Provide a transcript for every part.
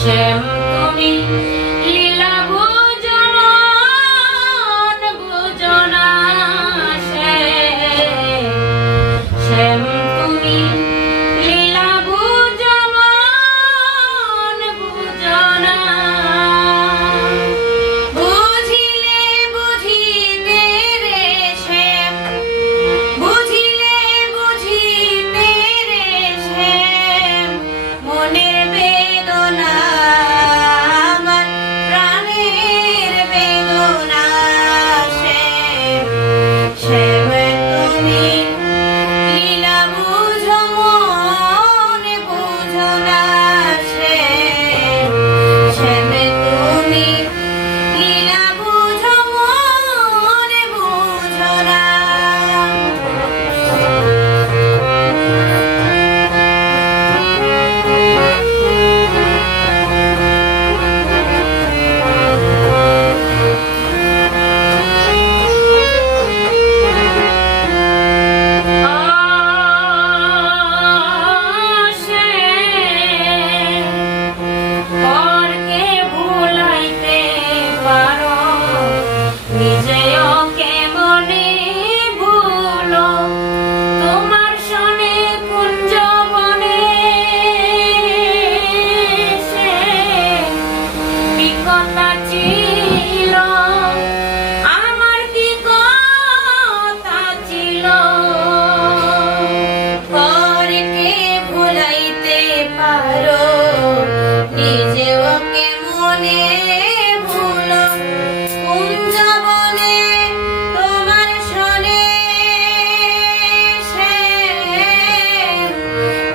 শ্যাম তুমি লীলা বুঝো মন বুঝো না শ্যাম তুমি লীলা বুঝো মন বুঝো না বুঝিলে বুঝিতে রে শ্যাম বুঝিলে বুঝিতে রে শ্যাম মনের বেদনা আমার প্রাণের বেদনা শ্যাম শ্যাম তুমি লীলা বুঝো মন বুঝো না শ্যাম শ্যাম তুমি লীলা বুঝো মন বুঝো না পরকে ভুলাইতে পারো নিজেও কেমনে ভুলো তোমার সনে কুঞ্জ বনে কি কথা ছিল আমার কি কথা ছিল পরকে ভুলাইতে পারো নিজেও কেমনে ভুলো কুঞ্জ বনে তোমার শোনে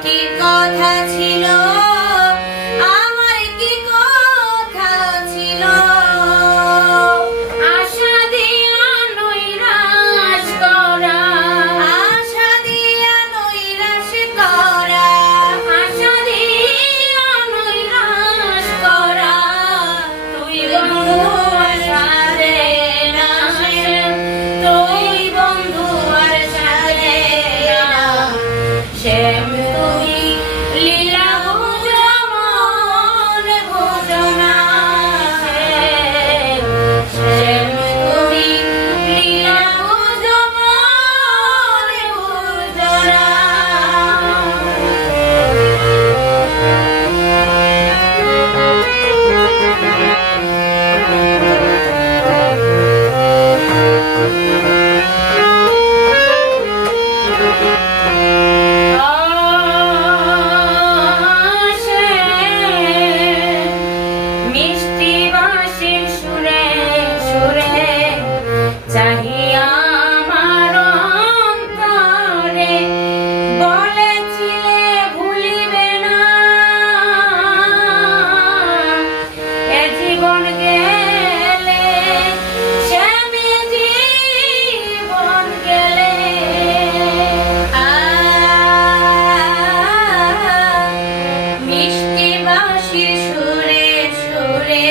কি কথা ছিল আমার কি কথা ছিল আশা দিয়া নৈরাশ করা আশা দিয়া নৈরাশ করা আশা দিয়া নৈরাশ করা তুই বন্ধু আশারে না তুই বন্ধু আর সারে না শ্যাম তুই লীলা বুঝো মন বুঝো না শ্যাম তুমি লীলা বুঝো মন বুঝো না মিষ্টি বাঁশির সুরে সুরে চাহিয়া আমার অন্তরে বলেছিলে ভুলিবে না এ জীবন গেলে শ্যামে জীবন গেলে মিষ্টি বাঁশির সুরে সুরে